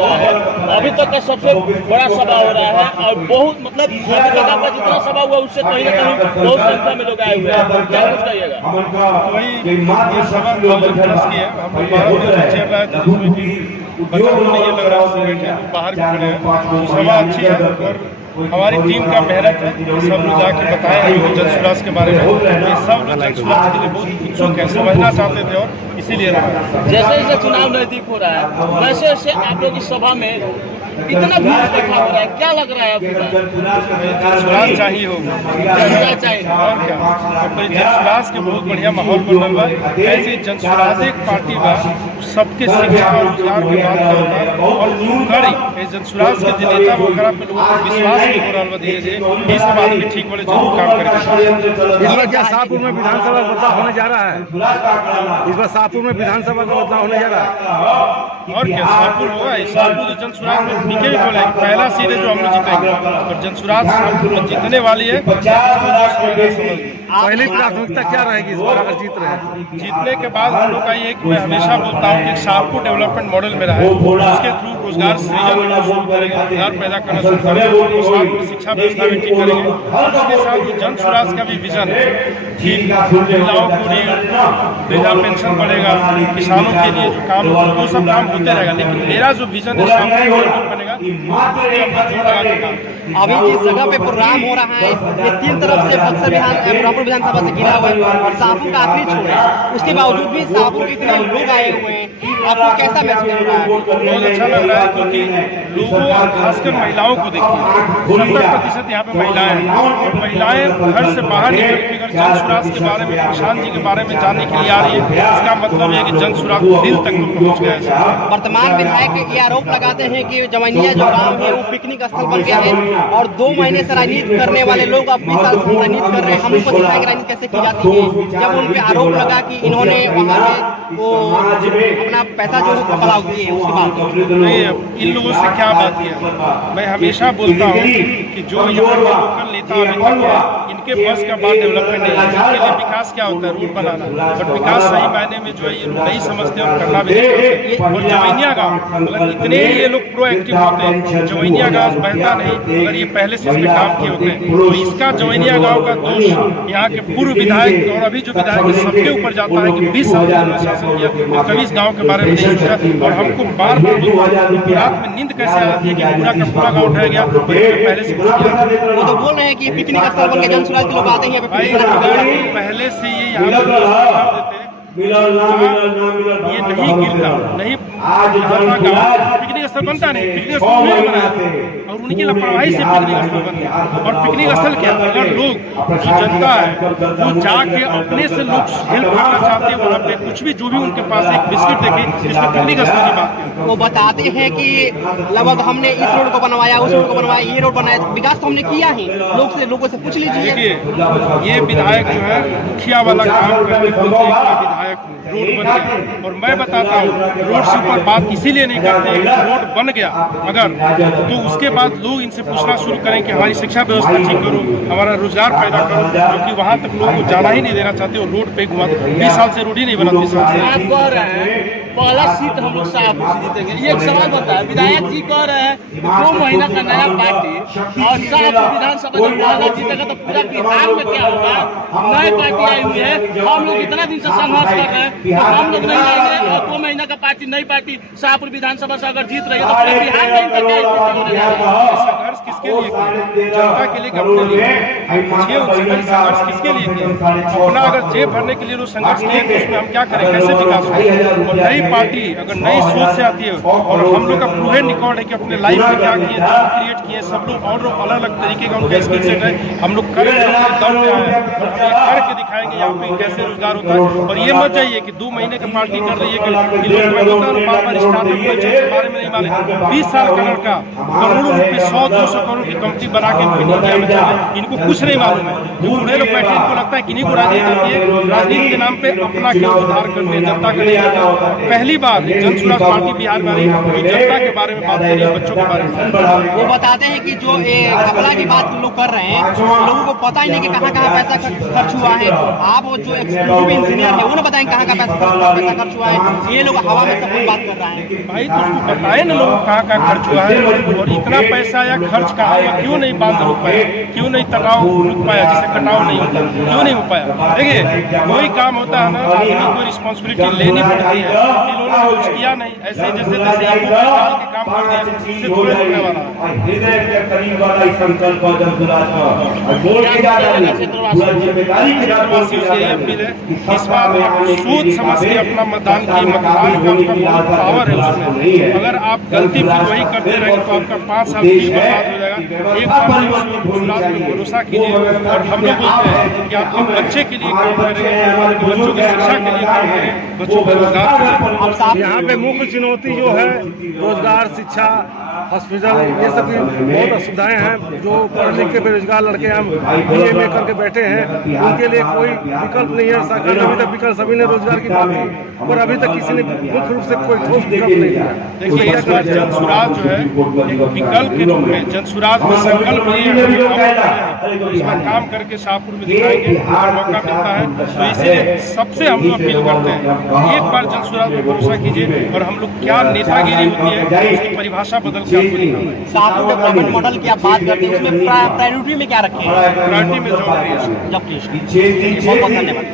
हो रहा है, अभी तक का सबसे बड़ा सभा हो रहा है और बहुत मतलब हर जगह पर जितना सभा हुआ उससे कहीं ना कहीं बहुत संख्या में लोग आए हुए हैं। क्या कुछ कहिएगा? वही ये सभा 2010 की है। हम लोग 12 दिन से चल रहा है तो उसमें भी बच्चों को ये लग रहा है बैठे हैं बाहर भी खड़े हैं। तो सभा अच्छी है और हमारी टीम का मेहनत है कि सब लोग जाके बताएं हमको जनसुराज के बारे में। ये सब लोग जनसुराज के लिए बहुत उत्सुक है, समझना चाहते थे और इसीलिए जैसे जैसे चुनाव नजदीक हो रहा है वैसे वैसे आप लोग की सभा में इतना भीड़ देखा हो रहा है, क्या लग रहा है आपको? जनसुराज चाहिए होगा चाहिए और क्या। तो जनसुराज के बहुत बढ़िया माहौल बन रहा है। ऐसे जनसुराज एक पार्टी बा सबके शिक्षा और रोजगार की बात करता और करी जनसुराज के जो नेता वो खराब पे लोगों को विश्वास नहीं हो रहा धीरे धीरे। ये सब आदमी ठीक बड़े जरूर काम करेंगे। इस बार क्या शाहपुर में विधानसभा बदलाव होने जा रहा है? इस बार शाहपुर में विधानसभा का बदलाव होने जा रहा है और क्या शाहपुर होगा? शाहपुर तो जनसुराज में पीके भी बोला है पहला सीट है जो हम लोग जीतेंगे और जनसुराज शाहपुर में जीतने वाली है। पहली प्राथमिकता क्या रहेगी इस बार अगर जीत रहे हैं? जीतने के बाद हम लोग का ये है कि मैं हमेशा बोलता हूँ कि शाहपुर डेवलपमेंट मॉडल में रहा है, उसके थ्रू रोजगार सृजन शुरू करेंगे, रोजगार पैदा करना शुरू करेंगे, साथ में शिक्षा व्यवस्था भी ठीक करेंगे और उसके साथ जनसुराज का भी विजन है कि महिलाओं को वृद्धा पेंशन बढ़ेगा, किसानों के लिए जो काम वो सब काम होते रहेगा। लेकिन मेरा जो विजन है शाहपुर बनेगा अभी जिस जगह पे प्रोग्राम हो रहा है ये तीन तरफ से बक्सर रामपुर विधानसभा से घिरा हुआ है और शाहपुर का आखिरी छोर है, उसके बावजूद भी शाहपुर के इतने लोग आए हुए हैं, आपको कैसा महसूस हो रहा है? बहुत अच्छा लग रहा है क्योंकि लोगों खासकर महिलाओं को देखिए 70% यहाँ पे महिलाएं हैं और महिलाएं घर से बाहर निकल के अगर जनसुराज के बारे में प्रशांत जी के बारे में जानने के लिए आ रही है। इसका मतलब है कि जनसुराज दिल तक पहुँच गया है। वर्तमान विधायक ये आरोप लगाते हैं कि जवैनिया जो गाँव है वो पिकनिक स्थल बन गया है और 2 महीने से राजनीति करने वाले लोग अब 20 साल से राजनीति कर रहे हैं। हम उनको दिखाएंगे राजनीति कैसे की जाती है। जब उन पे आरोप लगा कि इन्होंने वहाँ पे वो अपना पैसा जो है बलाव किए उसके बाद नहीं, इन लोगों से क्या बात है? मैं हमेशा बोलता हूँ कि जो यहाँ के लोकल नेता अभी तक है इनके बस का बात डेवलपमेंट नहीं है। इनके लिए विकास क्या होता है? रोड बनाना, बट विकास सही मायने में जो है ये लोग नहीं समझते और करना भी नहीं करते। और जवैनिया गाँव मतलब इतने ये लोग प्रोएक्टिव होते हैं, जवैनिया गाँव बहता नहीं अगर ये पहले से इसमें काम किए होते हैं। तो इसका जवैनिया गाँव का दोष यहाँ के पूर्व विधायक और अभी जो विधायक है सबके ऊपर जाता है कि 20 साल शासन किया कभी इस गाँव के बारे में नहीं सोचा और हमको बार बार रात में नींद कैसे आती है कि पूरा का पूरा गाँव उठाया गया पहले से कुछ किया। वो तो बोल रहे हैं कि पिकनिक स्थल बन के जनसुराज के लोग आते हैं यहाँ पे पहले से ये यहाँ पर ये नहीं गिरता नहीं पिकनिक स्थल बनता नहीं, पिकनिक स्थल नहीं बनाया और उनकी लापरवाही से पिकनिक स्थल बन गया। और पिकनिक स्थल क्या अगर लोग जो जनता है वो जाके अपने से लोग हेल्प करना चाहते हैं वहाँ पे कुछ भी जो भी उनके पास एक बिस्किट देखे जिसमें पिकनिक स्थल की बात है। वो बताते हैं कि लगभग हमने इस रोड को बनवाया उस रोड को बनवाया ये रोड बनाया, विकास तो हमने किया ही, लोगों से पूछ लीजिए। देखिए ये विधायक जो है मुखिया वाला काम करते विधायक रोड बन गया और मैं बताता हूँ रोड से ऊपर बात इसीलिए नहीं करते रोड बन गया अगर तो उसके बाद लोग इनसे पूछना शुरू करें कि हमारी शिक्षा व्यवस्था ठीक करो, हमारा रोजगार पैदा करो, क्योंकि वहाँ तक लोगों को जाना ही नहीं देना चाहते और रोड पे घुमा 20 साल से रोड ही नहीं बना। 20 साल से आप कह रहे हैं पहला सीट हम लोग शाहपुर से जीतेंगे, ये एक सवाल बनता है। विधायक जी कह रहे हैं 2 महीना का नया पार्टी और शाहपुर विधानसभा जब पहला जीतेगा तो पूरा बिहार में क्या होगा? नई पार्टी आई हुई है, हम लोग इतना दिन से संघर्ष कर रहे हैं तो हम लोग नहीं आएंगे और 2 महीना का पार्टी नई पार्टी शाहपुर विधानसभा से अगर जीत रही है तो पूरे बिहार में इनका क्या स्थिति होने जा रहा है? संघर्ष किसके लिए किया? जनता के लिए, अपने लिए संघर्ष किसके लिए किया? अपना अगर जेब भरने के लिए लोग संघर्ष किए तो उसमें हम क्या करें? कैसे विकास हो? और नई पार्टी अगर नई सोच से आती है और हम लोग का प्रूवन रिकॉर्ड है कि अपने लाइफ में क्या किए, जॉब क्रिएट किए, सब लोग और अलग अलग तरीके का उनका स्किल सेट है, हम लोग कर दम पे आए करके दिखाएंगे यहाँ पे कैसे रोजगार होता है। और ये मत जाइए कि 2 महीने की पार्टी कर रही है कि लोग बार बार स्टार्टअप के बारे में नहीं माने। 20 साल का लड़का करोड़ों रुपये 100-200 करोड़ की कंपनी बना के इंडिया में चले, इनको कुछ नहीं मालूम है। जो बूढ़े लोग बैठे इनको लगता है कि इन्हीं को राजनीति आती है, राजनीति के नाम पे अपना क्यों उद्धार करते हैं, जनता का नहीं करते। पहली बार जन स्वराज पार्टी बिहार में आई, जो जनता के बारे में बात करी, बच्चों के बारे में। वो बताते हैं कि जो घपला की बात लोग कर रहे हैं, लोगों को पता ही नहीं कि कहाँ कहाँ पैसा खर्च हुआ है। आप वो जो एक्सिक्यूटिव इंजीनियर है उन्हें बताएं कहाँ कहाँ पैसा खर्च हुआ है। ये लोग हवा में सब कुछ बात कर रहा है। भाई तो उसको बताए ना लोगों कहाँ कहाँ खर्च हुआ है, और इतना पैसा या खर्च कहाँ हुआ, क्यों नहीं बांध रुक पाया, क्यों नहीं तनाव रुक पाया, जिससे कटाव नहीं होता, क्यों नहीं हो पाया। देखिए कोई काम होता है ना, आदमी को रिस्पॉन्सिबिलिटी लेनी पड़ती है, इन्होंने कुछ किया नहीं, ऐसे जैसे तैसे आपको डाल के काम कर दिया, इससे थोड़े होने वाला क्षेत्रवासियों से यही अपील है, इस बार सोच समझ के अपना मतदान की, मतदान का बहुत पावर है उसमें। अगर आप गलती फिर वही करते रहेंगे तो आपका 5 साल फिर बर्बाद हो जाएगा। एक बार भरोसा कीजिए, और हम लोग बोलते हैं कि आपके बच्चे के लिए काम करेंगे, बच्चों की शिक्षा के लिए काम करें, बच्चों को रोजगार करें। यहाँ पे मुख्य चुनौती जो है रोजगार, शिक्षा, हॉस्पिटल, ये सब की बहुत असुविधाएं हैं। जो पढ़ लिख के बेरोजगार लड़के हम BA करके बैठे हैं, उनके लिए कोई विकल्प नहीं है। सरकार ने अभी तक विकल्प, सभी ने रोजगार की बात की, पर अभी तक किसी ने मुख्य रूप से कोई ठोस विकल्प नहीं दिया। देखिए इस बार जन स्वराज जो है एक विकल्प के रूप में, जन स्वराज में संकल्प लिए तो इसमें काम करके शाहपुर में दिखाएंगे, मौका मिलता है। तो इसीलिए सबसे हम लोग अपील करते हैं, एक बार जन स्वराज में भरोसा कीजिए, और हम लोग क्या नेतागिरी होती है उसकी परिभाषा बदल के आपको दिखाएंगे। शाहपुर के कॉमन मॉडल की आप बात करते हैं, उसमें प्रायोरिटी में क्या रखें? प्रायोरिटी में जॉब क्रिएशन। Job creation. बहुत बहुत धन्यवाद।